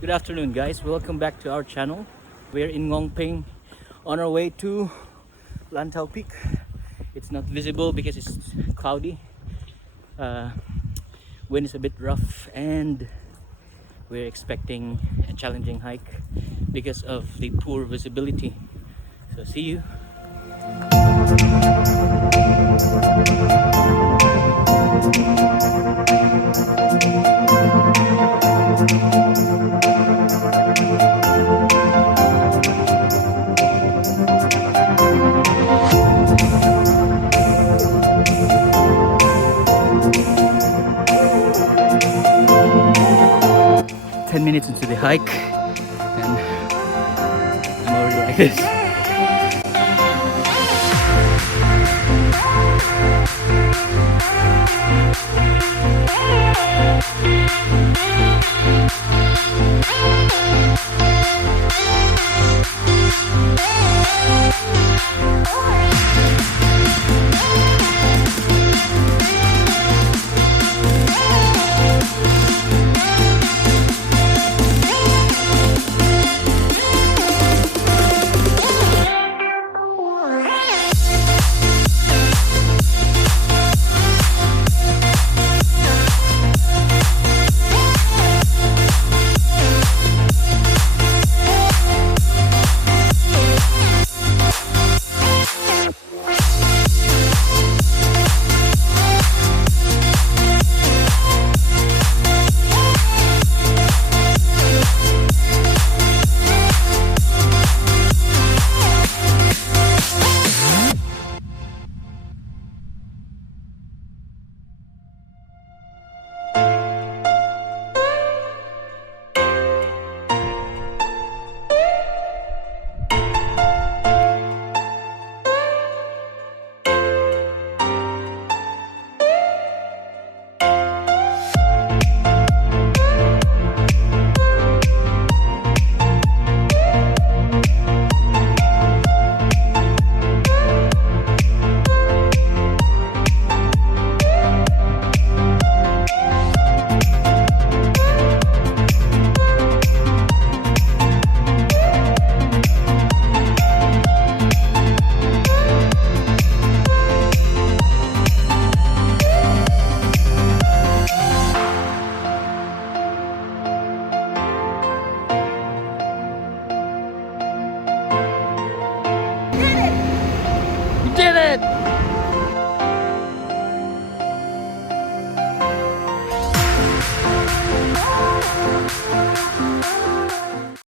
Good afternoon, guys. Welcome back to our channel. We're in Ngongping on our way to Lantau Peak. It's not visible because it's cloudy. Wind is a bit rough and we're expecting a challenging hike because of the poor visibility. So see you. 10 minutes into the hike and I'm already like this.